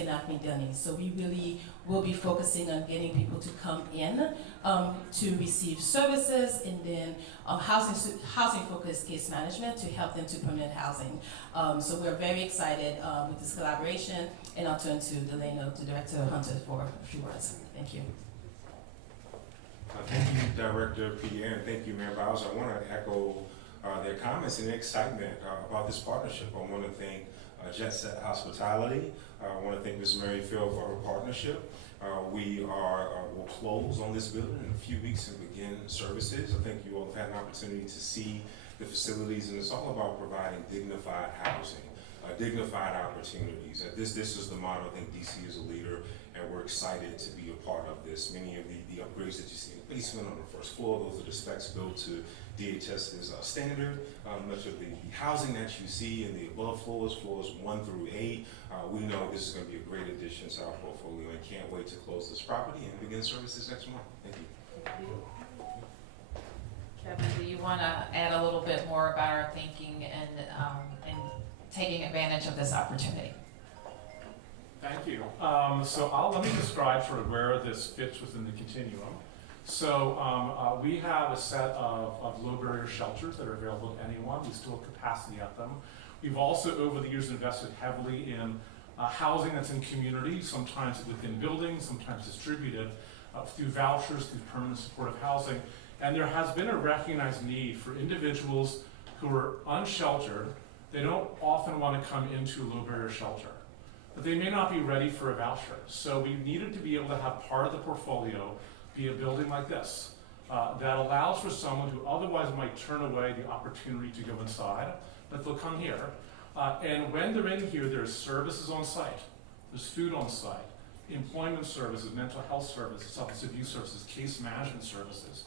cannot meet their needs. So we really will be focusing on getting people to come in to receive services, and then housing-focused case management to help them to permanent housing. So we're very excited with this collaboration, and I'll turn to Delano, to Director Hunter, for a few words. Thank you. Thank you, Director Pierre, and thank you, Mayor Bowers. I want to echo their comments and their excitement about this partnership. I want to thank Jet Set Hospitality. I want to thank Ms. Muriel for her partnership. We will close on this building in a few weeks and begin services. I think you all have had an opportunity to see the facilities, and it's all about providing dignified housing, dignified opportunities. This is the model. I think DC is a leader, and we're excited to be a part of this. Many of the upgrades that you see in the basement, on the first floor, those are the specs built to DHS's standard. Much of the housing that you see in the above floors 1 through 8, we know this is going to be a great addition to our portfolio, and can't wait to close this property and begin services next month. Thank you. Thank you. Kevin, do you want to add a little bit more about our thinking and taking advantage of this opportunity? Thank you. Let me describe sort of where this fits within the continuum. So we have a set of low barrier shelters that are available to anyone. We still have capacity at them. We've also, over the years, invested heavily in housing that's in communities, sometimes within buildings, sometimes distributed through vouchers, through permanent supportive housing. And there has been a recognized need for individuals who are unsheltered. They don't often want to come into a low barrier shelter, but they may not be ready for a voucher. So we needed to be able to have part of the portfolio be a building like this that allows for someone who otherwise might turn away the opportunity to go inside, but they'll come here. And when they're in here, there's services on site, there's food on site, employment services, mental health services, substance abuse services, case management services,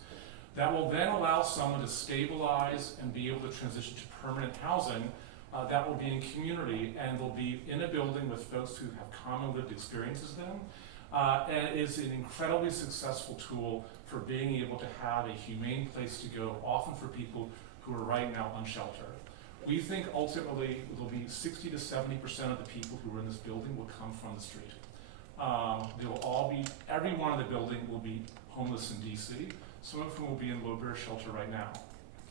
that will then allow someone to stabilize and be able to transition to permanent housing that will be in community, and will be in a building with folks who have common lived experiences then. And it's an incredibly successful tool for being able to have a humane place to go, often for people who are right now unsheltered. We think ultimately it will be 60 to 70% of the people who are in this building will come from the street. They will all be, every one of the building will be homeless in DC. Some of whom will be in low barrier shelter right now.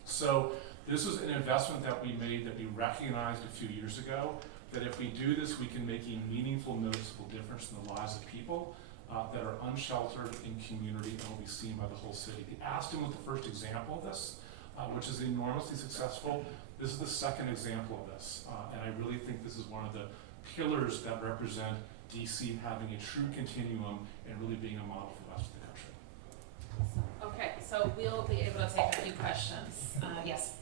So this is an investment that we made, that we recognized a few years ago, that if we do this, we can make a meaningful, noticeable difference in the lives of people that are unsheltered in community, and will be seen by the whole city. The Aston was the first example of this, which is enormously successful. This is the second example of this, and I really think this is one of the pillars that represent DC having a true continuum and really being a model for the rest of the country. Okay, so we'll be able to take a few questions. Yes.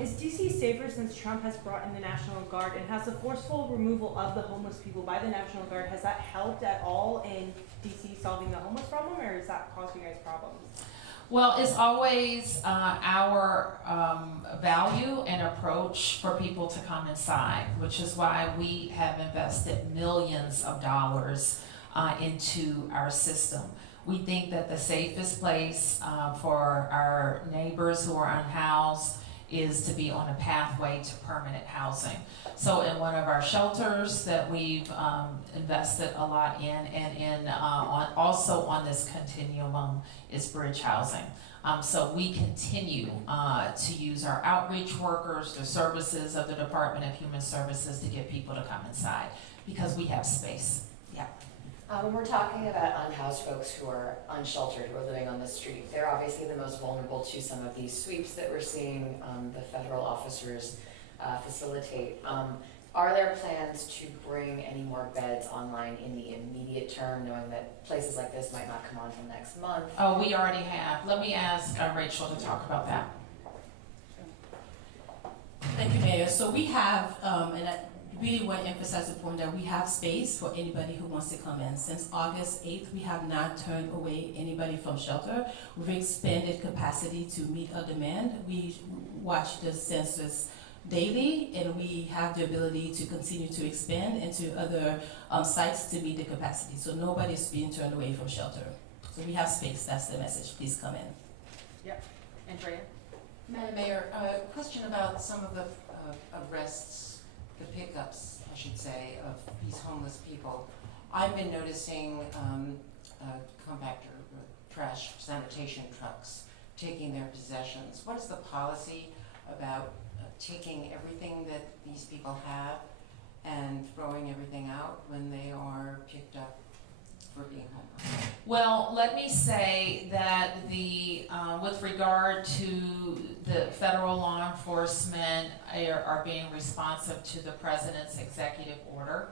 Is DC safer since Trump has brought in the National Guard, and has the forceful removal of the homeless people by the National Guard, has that helped at all in DC solving the homeless problem, or has that caused you guys problems? Well, it's always our value and approach for people to come inside, which is why we have invested millions of dollars into our system. We think that the safest place for our neighbors who are unhoused is to be on a pathway to permanent housing. So in one of our shelters that we've invested a lot in, and also on this continuum, is bridge housing. So we continue to use our outreach workers, the services of the Department of Human Services, to get people to come inside because we have space. Yeah. When we're talking about unhoused folks who are unsheltered, who are living on the street, they're obviously the most vulnerable to some of these sweeps that we're seeing the federal officers facilitate. Are there plans to bring any more beds online in the immediate term, knowing that places like this might not come on until next month? Oh, we already have. Let me ask Rachel to talk about that. Thank you, Mayor. So we have, and I really want to emphasize the point that we have space for anybody who wants to come in. Since August 8th, we have not turned away anybody from shelter. We've expanded capacity to meet our demand. We watch the census daily, and we have the ability to continue to expand into other sites to meet the capacity. So nobody's being turned away from shelter. So we have space. That's the message. Please come in. Yep. Andrea? Madam Mayor, a question about some of the arrests, the pickups, should say, of these homeless people. I've been noticing compactor, trash sanitation trucks taking their possessions. What is the policy about taking everything that these people have and throwing everything out when they are picked up for being homeless? Well, let me say that with regard to the federal law enforcement are being responsive to the president's executive order.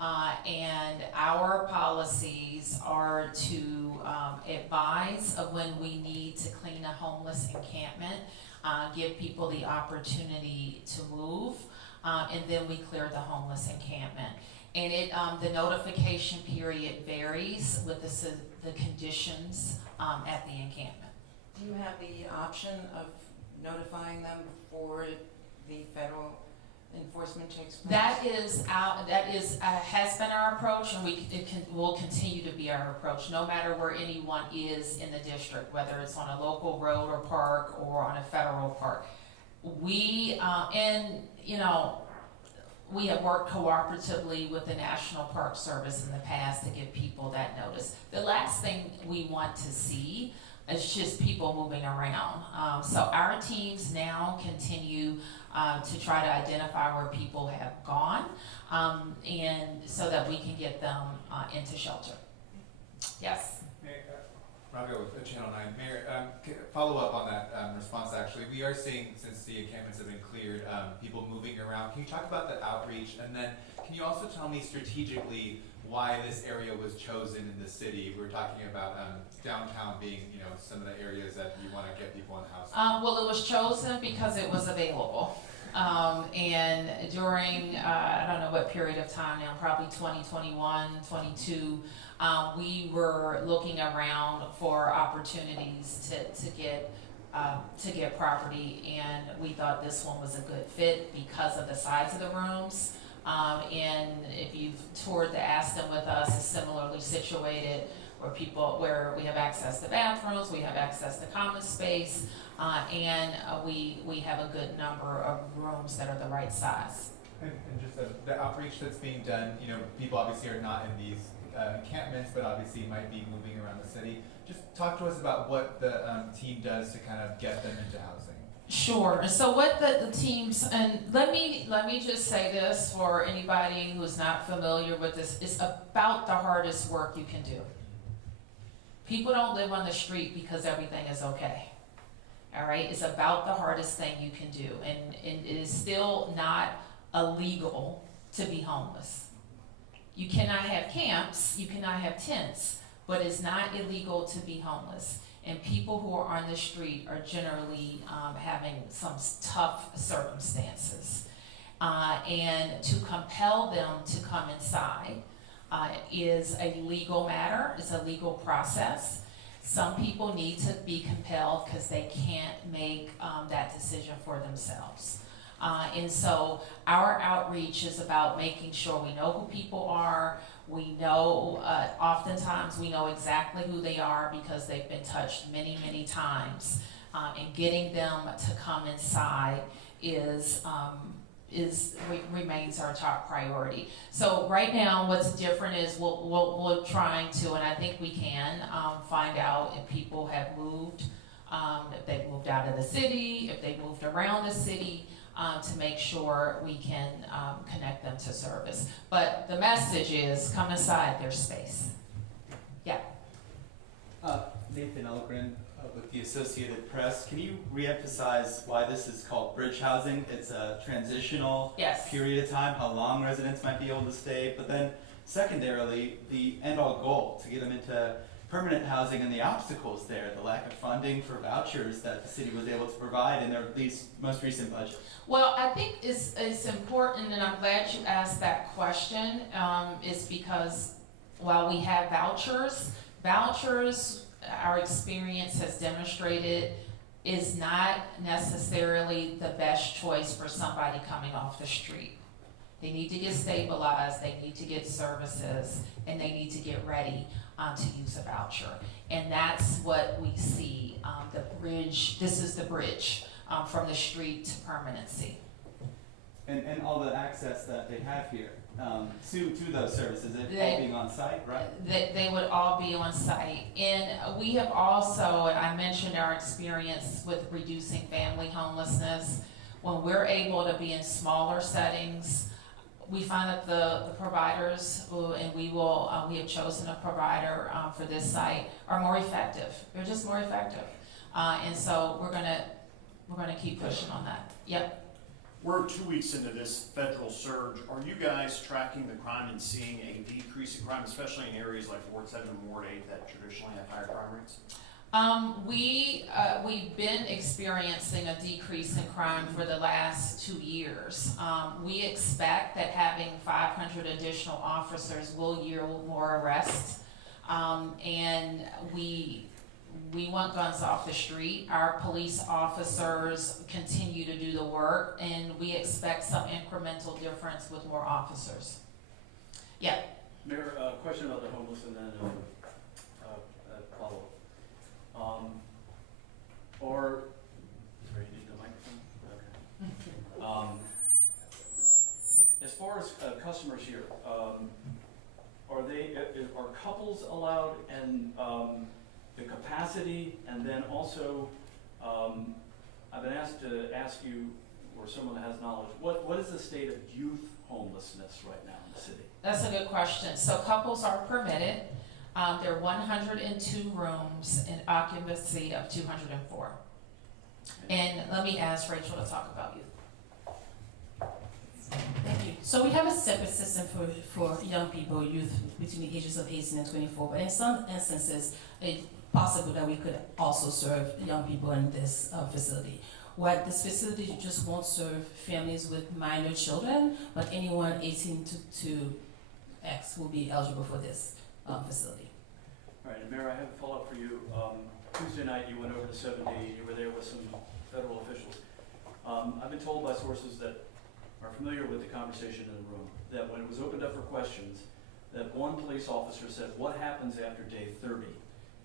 And our policies are to advise of when we need to clean a homeless encampment, give people the opportunity to move, and then we clear the homeless encampment. And the notification period varies with the conditions at the encampment. Do you have the option of notifying them before the federal enforcement takes place? That has been our approach, and will continue to be our approach, no matter where anyone is in the district, whether it's on a local road or park or on a federal park. We have worked cooperatively with the National Park Service in the past to give people that notice. The last thing we want to see is just people moving around. So our teams now continue to try to identify where people have gone, and so that we can get them into shelter. Yes? Robbie with Channel 9. Mayor, follow up on that response actually. We are seeing, since the encampments have been cleared, people moving around. Can you talk about the outreach? And then can you also tell me strategically why this area was chosen in the city? We're talking about downtown being, some of the areas that you want to get people in housing. Well, it was chosen because it was available. And during, I don't know what period of time now, probably 2021, 22, we were looking around for opportunities to get property, and we thought this one was a good fit because of the size of the rooms. And if you've toured the Aston with us, it's similarly situated where we have access to bathrooms, we have access to common space, and we have a good number of rooms that are the right size. And just the outreach that's being done, people obviously are not in these encampments, but obviously might be moving around the city. Just talk to us about what the team does to kind of get them into housing. Sure. So what the teams, and let me just say this for anybody who's not familiar with this, it's about the hardest work you can do. People don't live on the street because everything is okay. All right? It's about the hardest thing you can do. And it is still not illegal to be homeless. You cannot have camps, you cannot have tents, but it's not illegal to be homeless. And people who are on the street are generally having some tough circumstances. And to compel them to come inside is a legal matter, it's a legal process. Some people need to be compelled because they can't make that decision for themselves. And so our outreach is about making sure we know who people are. We know, oftentimes we know exactly who they are because they've been touched many, many times. And getting them to come inside remains our top priority. So right now, what's different is we're trying to, and I think we can, find out if people have moved, if they've moved out of the city, if they've moved around the city, to make sure we can connect them to service. But the message is, come inside, there's space. Yeah. Nathan Elgren with the Associated Press. Can you reemphasize why this is called bridge housing? It's a transitional period of time, how long residents might be able to stay, but then secondarily, the end-all goal, to get them into permanent housing and the obstacles there, the lack of funding for vouchers that the city was able to provide in their most recent budget. Well, I think it's important, and I'm glad you asked that question, is because while we have vouchers, our experience has demonstrated, is not necessarily the best choice for somebody coming off the street. They need to get stabilized, they need to get services, and they need to get ready to use a voucher. And that's what we see, the bridge, this is the bridge from the street to permanency. and all the access that they have here to those services, all being on site, right? They would all be on site. And we have also, and I mentioned our experience with reducing family homelessness, when we're able to be in smaller settings, we find that the providers, and we have chosen a provider for this site, are more effective. They're just more effective. And so we're gonna keep pushing on that. Yep. We're 2 weeks into this federal surge. Are you guys tracking the crime and seeing a decrease in crime, especially in areas like Ward 7 and Ward 8 that traditionally have higher crime rates? We've been experiencing a decrease in crime for the last 2 years. We expect that having 500 additional officers will yield more arrests. And we want guns off the street. Our police officers continue to do the work, and we expect some incremental difference with more officers. Yeah. Mayor, question about the homeless and then a follow-up. Or, sorry, you need the microphone? Okay. As far as customers here, are couples allowed, and the capacity, and then also, I've been asked to ask you, or someone that has knowledge, what is the state of youth homelessness right now in the city? That's a good question. So couples are permitted. There are 102 rooms and occupancy of 204. And let me ask Rachel to talk about youth. Thank you. So we have a separate system for young people, youth between the ages of 18 and 24, but in some instances, it's possible that we could also serve young people in this facility. What this facility just won't serve families with minor children, but anyone 18 to X will be eligible for this facility. All right, and Mayor, I have a follow-up for you. Tuesday night, you went over to 7D, you were there with some federal officials. I've been told by sources that are familiar with the conversation in the room, that when it was opened up for questions, that one police officer said, what happens after day 30?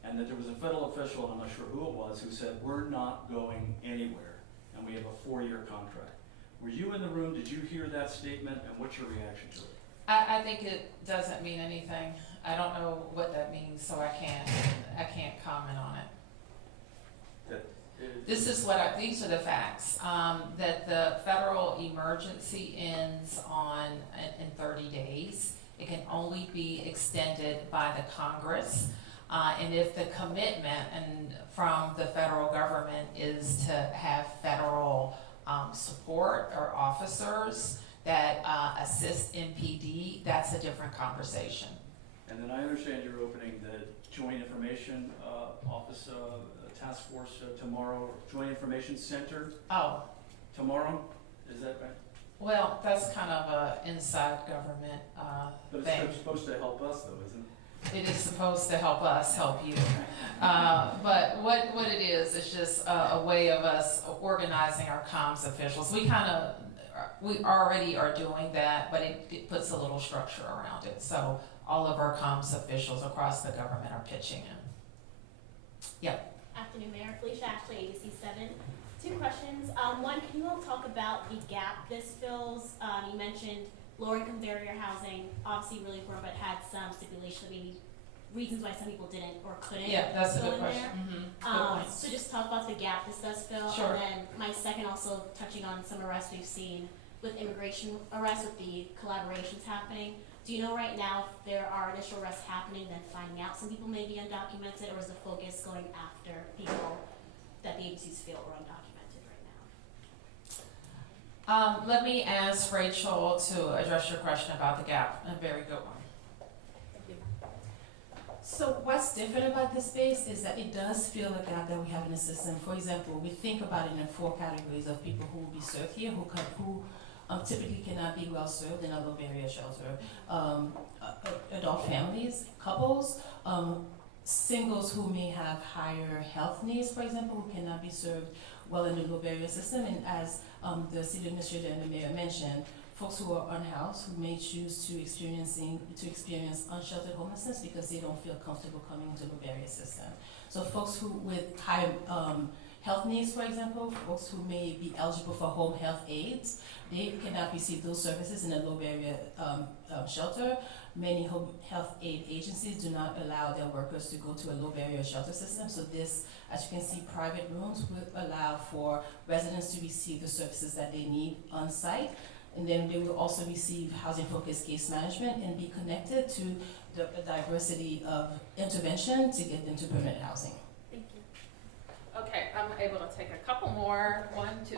And that there was a federal official, and I'm not sure who it was, who said, we're not going anywhere, and we have a 4-year contract. Were you in the room? Did you hear that statement, and what's your reaction to it? I think it doesn't mean anything. I don't know what that means, so I can't comment on it. These are the facts. That the federal emergency ends in 30 days. It can only be extended by the Congress. And if the commitment from the federal government is to have federal support or officers that assist MPD, that's a different conversation. And then I understand you're opening the Joint Information Office Task Force tomorrow, Joint Information Center. Oh. Tomorrow, is that right? Well, that's kind of a inside government But thing. it's supposed to help us though, isn't it? It is supposed to help us help you. But what it is just a way of us organizing our comms officials. We already are doing that, but it puts a little structure around it. So all of our comms officials across the government are pitching in. Yep. Afternoon, Mayor. Felicia Ashley, ABC 7. 2 questions. One, can you all talk about the gap this fills? You mentioned lower-income barrier housing, obviously really important, but had some stipulation, maybe reasons why some people didn't or couldn't That's a fill good in question. there. So just talk about the gap this does fill. Sure. And then my second, also touching on some arrests we've seen with immigration arrests, with the collaborations happening. Do you know right now if there are initial arrests happening, then finding out some people may be undocumented, or is the focus going after people that the agencies feel are undocumented right now? Let me ask Rachel to address your question about the gap. A very good one. So what's different about this space is that it does fill a gap that we have in the system. For example, we think about it in 4 categories of people who will be served here, who typically cannot be well served in a low barrier shelter. Adult families, couples, singles who may have higher health needs, for example, who cannot be served well in the low barrier system, and as the city administrator and the mayor mentioned, folks who are unhoused, who may choose to experience unsheltered homelessness because they don't feel comfortable coming into the barrier system. So folks who with high health needs, for example, folks who may be eligible for home health aides, they cannot receive those services in a low barrier shelter. Many home health aid agencies do not allow their workers to go to a low barrier shelter system. So this, as you can see, private rooms will allow for residents to receive the services that they need on site. And then they will also receive housing-focused case management and be connected to the diversity of intervention to get them to permanent housing. Thank you. Okay, I'm able to take a couple more. 1, 2.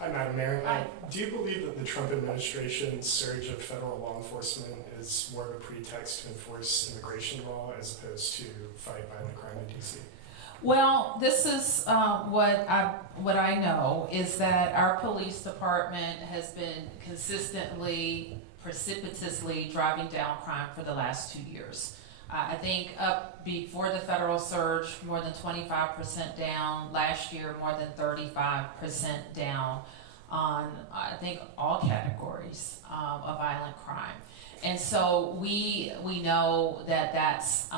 Hi, Madam Mayor. Hi. Do you believe that the Trump administration's surge of federal law enforcement is more of a pretext to enforce immigration law as opposed to fight violent crime in D.C.? Well, this is what I know is that our police department has been consistently, precipitously driving down crime for the last 2 years. I think up before the federal surge, more than 25% down. Last year, more than 35% down on, I think, all categories of violent crime. And so we know that that's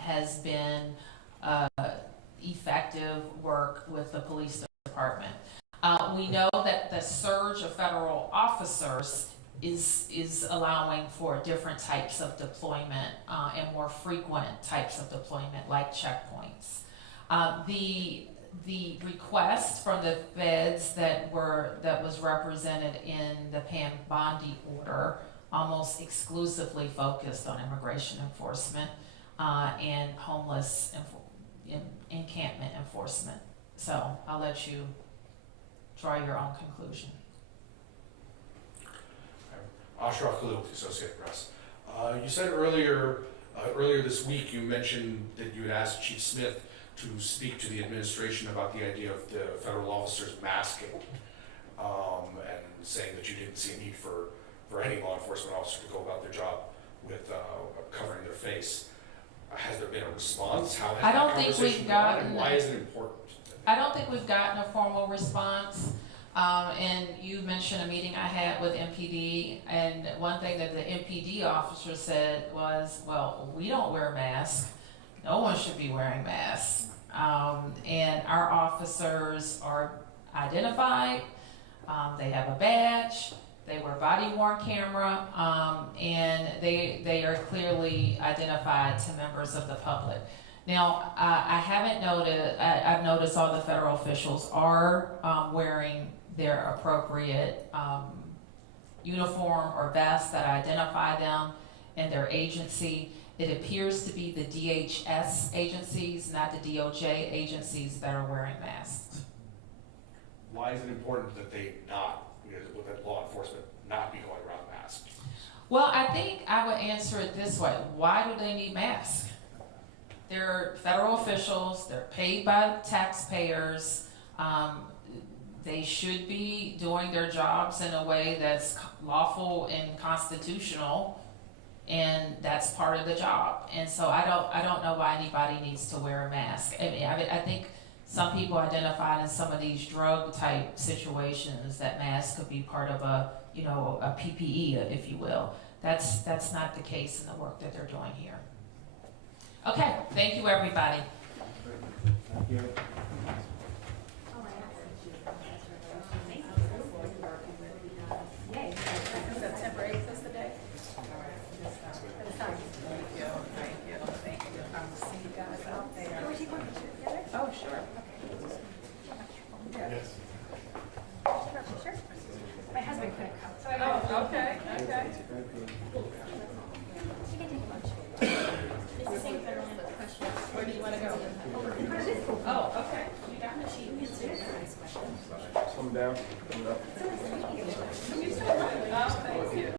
has been effective work with the police department. We know that the surge of federal officers is allowing for different types of deployment and more frequent types of deployment, like checkpoints. The request from the feds that was represented in the Pam Bondi order almost exclusively focused on immigration enforcement and homeless encampment enforcement. So I'll let you draw your own conclusion. Ashraf Khalil, the Associated Press. You said earlier this week, you mentioned that you had asked Chief Smith to speak to the administration about the idea of the federal officers masking, and saying that you didn't see a need for any law enforcement officer to go about their job with covering their face. Has there been a response? How has I don't that think conversation we've gone, gotten. and why is it important? I don't think we've gotten a formal response. And you mentioned a meeting I had with MPD, and one thing that the MPD officer said was, well, we don't wear masks. No one should be wearing masks. And our officers are identified. They have a badge. They wear body-worn camera, and they are clearly identified to members of the public. Now, I've noticed all the federal officials are wearing their appropriate uniform or vest that identify them and their agency. It appears to be the DHS agencies, not the DOJ agencies, that are wearing masks. Why is it important that they not, with that law enforcement, not be going around masked? Well, I think I would answer it this way. Why do they need masks? They're federal officials. They're paid by taxpayers. They should be doing their jobs in a way that's lawful and constitutional, and that's part of the job. And so I don't know why anybody needs to wear a mask. I mean, I think some people identified in some of these drug type situations that masks could be part of a PPE, if you will. That's not the case in the work that they're doing here. Okay, thank you, everybody. Thank you. Oh, sure. Yes. My husband couldn't come, so Oh, okay. It's the same federal handbook question. Where do you want to go? Oh, okay. You got it. She answered this question. Come down, come up. Oh, thank you.